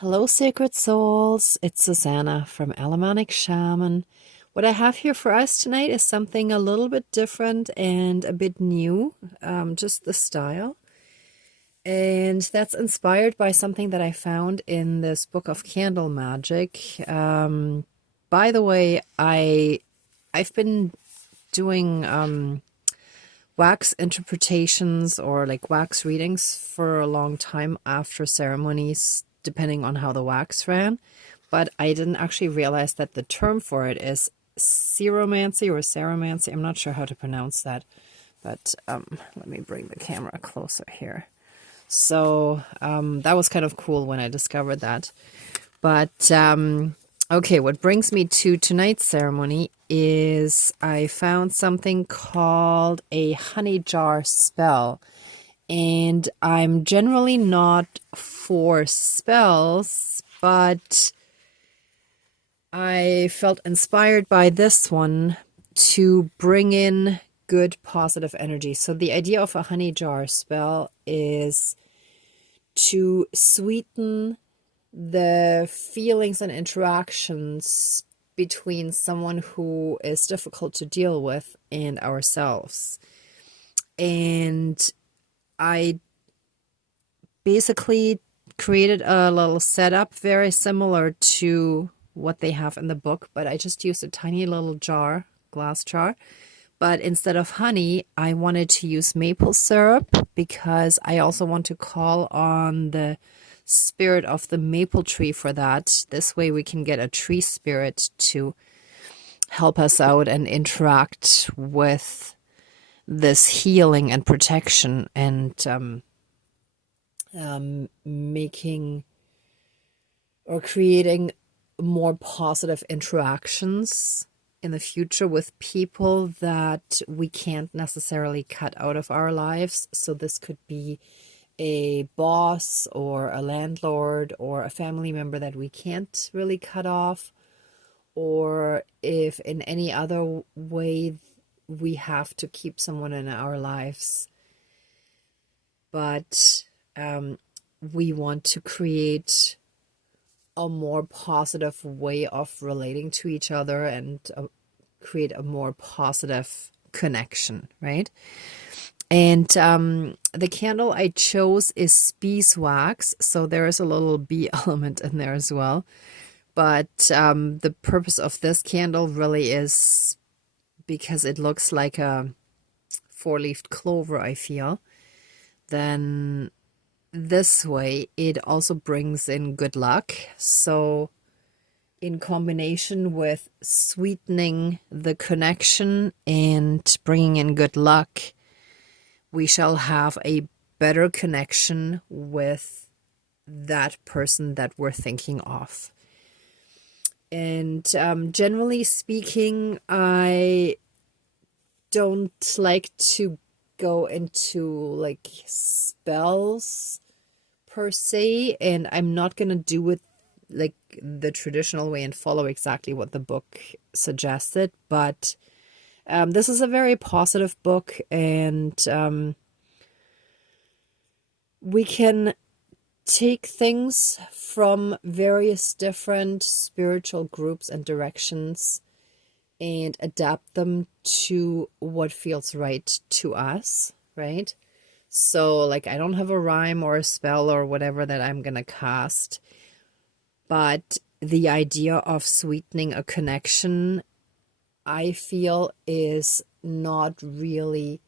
Hello, sacred souls. It's Susanna from Alamanic Shaman. What I have here for us tonight is something a little bit different and a bit new, just the style. And that's inspired by something that I found in this book of candle magic. By the way, I've been doing wax interpretations or like wax readings for a long time after ceremonies, depending on how the wax ran. But I didn't actually realize that the term for it is ceromancy or ceromancy. I'm not sure how to pronounce that, but let me bring the camera closer here. So that was kind of cool when I discovered that. But okay, what brings me to tonight's ceremony is I found something called a honey jar spell. And I'm generally not for spells, but I felt inspired by this one to bring in good positive energy. So the idea of a honey jar spell is to sweeten the feelings and interactions between someone who is difficult to deal with and ourselves. And I basically created a little setup very similar to what they have in the book, but I just used a tiny little jar, glass jar. But instead of honey, I wanted to use maple syrup because I also want to call on the spirit of the maple tree for that. This way we can get a tree spirit to help us out and interact with this healing and protection and making or creating more positive interactions in the future with people that we can't necessarily cut out of our lives. So this could be a boss or a landlord or a family member that we can't really cut off, or if in any other way we have to keep someone in our lives. But we want to create a more positive way of relating to each other and create a more positive connection, right? And the candle I chose is beeswax, so there is a little bee element in there as well. But the purpose of this candle really is because it looks like a four-leafed clover, I feel. Then this way it also brings in good luck. So in combination with sweetening the connection and bringing in good luck, we shall have a better connection with that person that we're thinking of. And generally speaking, I don't like to go into like spells per se, and I'm not gonna do it like the traditional way and follow exactly what the book suggested, but this is a very positive book, and we can take things from various different spiritual groups and directions and adapt them to what feels right to us, right? So, like, I don't have a rhyme or a spell or whatever that I'm gonna cast, but the idea of sweetening a connection, I feel, is not really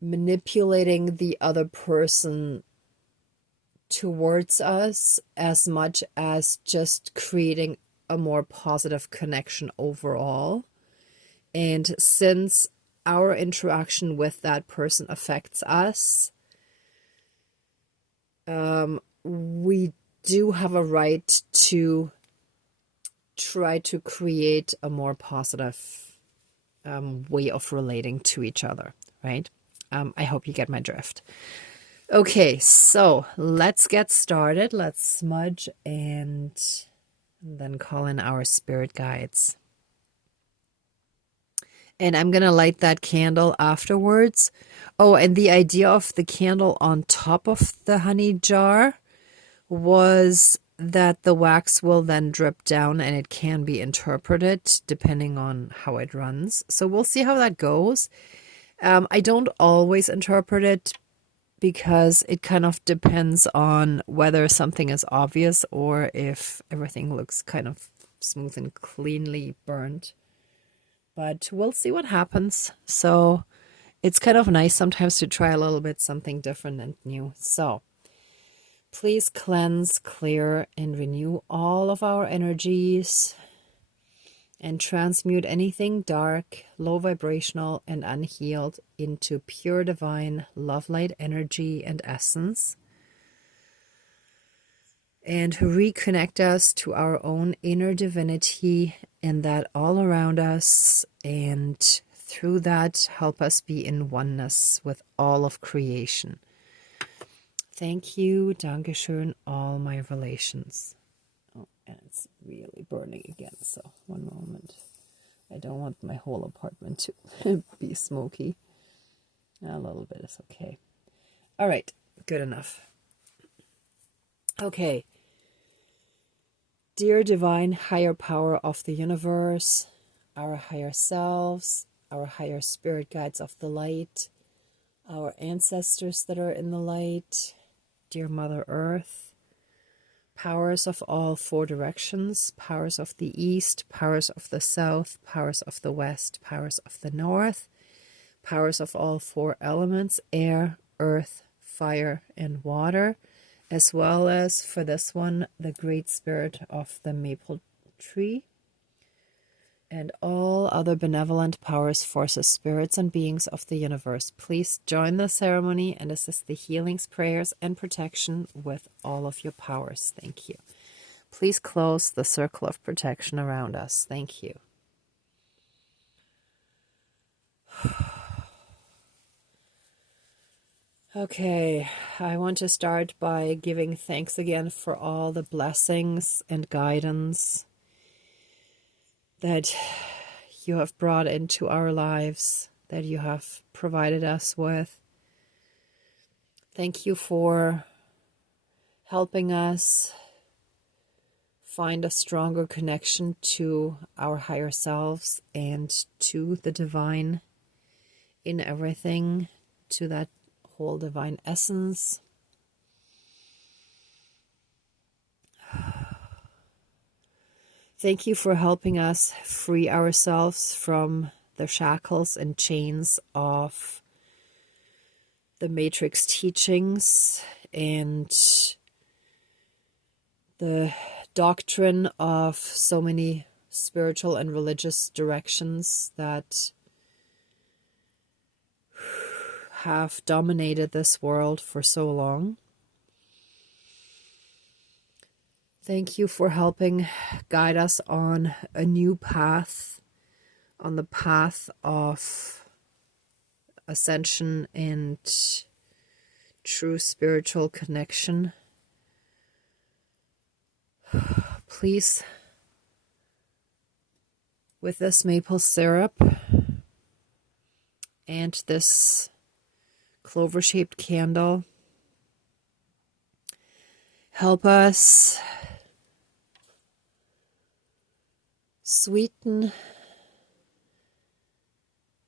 manipulating the other person towards us as much as just creating a more positive connection overall. And since our interaction with that person affects us, we do have a right to try to create a more positive way of relating to each other, right? I hope you get my drift. Okay, so let's get started. Let's smudge and then call in our spirit guides. And I'm going to light that candle afterwards. Oh, and the idea of the candle on top of the honey jar was that the wax will then drip down and it can be interpreted depending on how it runs. So we'll see how that goes. I don't always interpret it because it kind of depends on whether something is obvious or if everything looks kind of smooth and cleanly burnt. But we'll see what happens. So it's kind of nice sometimes to try a little bit something different and new. So please cleanse, clear, and renew all of our energies and transmute anything dark, low vibrational, and unhealed into pure divine love light energy and essence. And reconnect us to our own inner divinity and that all around us. And through that, help us be in oneness with all of creation. Thank you, Dankeschön, all my relations. Oh, and it's really burning again, so one moment. I don't want my whole apartment to be smoky. A little bit is okay. All right, good enough. Okay. Dear divine higher power of the universe, our higher selves, our higher spirit guides of the light, our ancestors that are in the light, dear Mother Earth, powers of all four directions, powers of the east, powers of the south, powers of the west, powers of the north, powers of all four elements, air, earth, fire, and water, as well as, for this one, the great spirit of the maple tree, and all other benevolent powers, forces, spirits, and beings of the universe. Please join the ceremony and assist the healings, prayers, and protection with all of your powers. Thank you. Please close the circle of protection around us. Thank you. Okay, I want to start by giving thanks again for all the blessings and guidance that you have brought into our lives, that you have provided us with. Thank you for helping us find a stronger connection to our higher selves and to the divine in everything, to that whole divine essence. Thank you for helping us free ourselves from the shackles and chains of the Matrix teachings and the doctrine of so many spiritual and religious directions that have dominated this world for so long. Thank you for helping guide us on a new path, on the path of ascension and true spiritual connection. Please, with this maple syrup and this clover-shaped candle, help us sweeten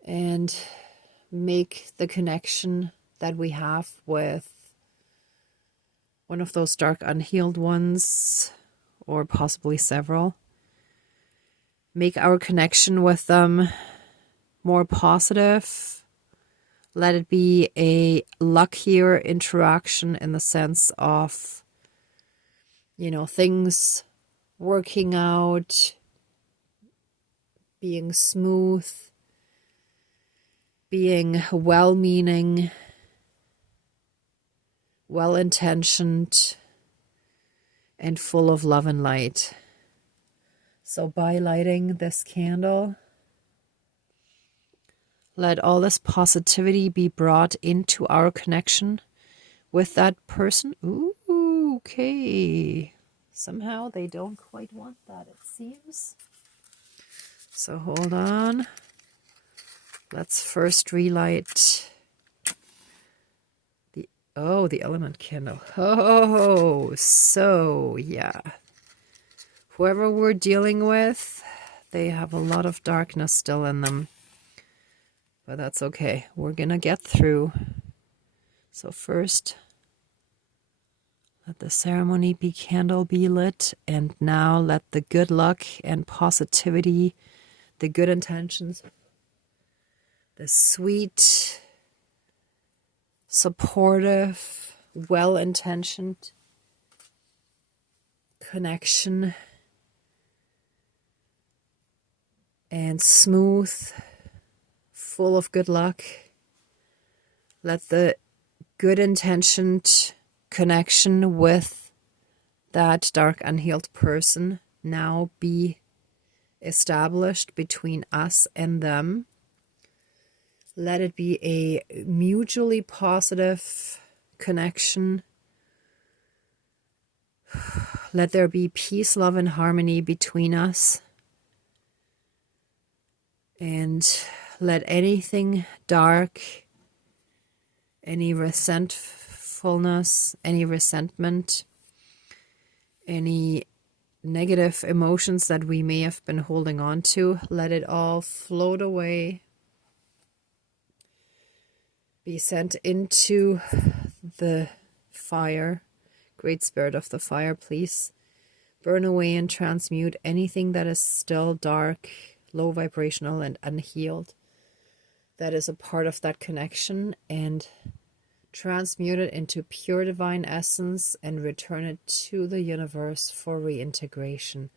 and make the connection that we have with one of those dark unhealed ones, or possibly several. Make our connection with them more positive. Let it be a luckier interaction in the sense of, things working out, being smooth, being well-meaning, well-intentioned, and full of love and light. So by lighting this candle, let all this positivity be brought into our connection with that person. Ooh, okay. Somehow they don't quite want that, it seems. So hold on. Let's first relight the Oh, the element candle. Oh, so yeah. Whoever we're dealing with, they have a lot of darkness still in them. But that's okay. We're gonna get through. So first, let the ceremony be candle be lit. And now let the good luck and positivity, the good intentions, the sweet, supportive, well-intentioned connection and smooth, full of good luck. Let the good intentioned connection with that dark unhealed person now be established between us and them. Let it be a mutually positive connection. Let there be peace, love, and harmony between us. And let anything dark, any resentfulness, any resentment, any negative emotions that we may have been holding on to, let it all float away. Be sent into the fire. Great Spirit of the fire, please burn away and transmute anything that is still dark, low vibrational, and unhealed, that is a part of that connection, and transmute it into pure divine essence and return it to the universe for reintegration.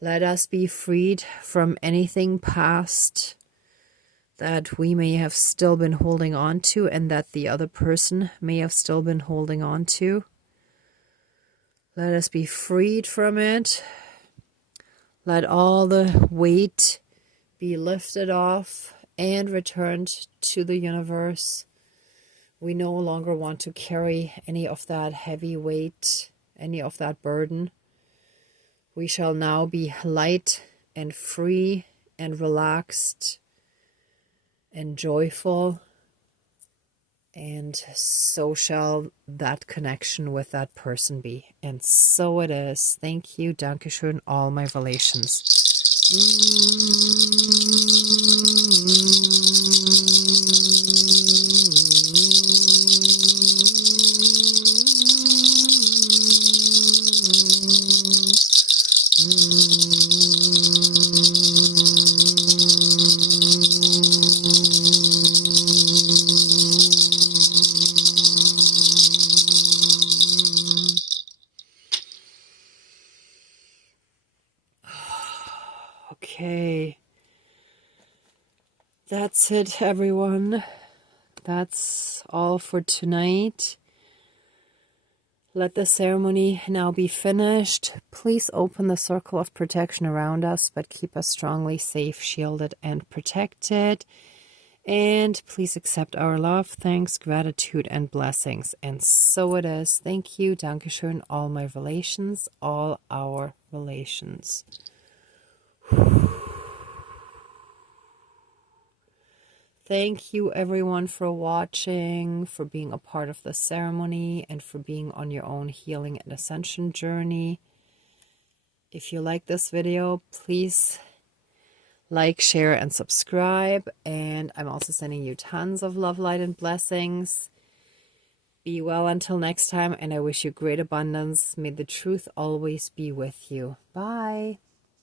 Let us be freed from anything past that we may have still been holding on to and that the other person may have still been holding on to. Let us be freed from it. Let all the weight be lifted off and returned to the universe. We no longer want to carry any of that heavy weight, any of that burden. We shall now be light and free and relaxed and joyful. And so shall that connection with that person be. And so it is. Thank you. Dankeschön, all my relations. Okay, that's it, everyone. That's all for tonight. Let the ceremony now be finished. Please open the circle of protection around us, but keep us strongly safe, shielded, and protected. And please accept our love, thanks, gratitude, and blessings. And so it is. Thank you. Dankeschön, all my relations, all our relations. Thank you, everyone, for watching, for being a part of the ceremony, and for being on your own healing and ascension journey. If you like this video, please like, share, and subscribe. And I'm also sending you tons of love, light, and blessings. Be well until next time, and I wish you great abundance. May the truth always be with you. Bye.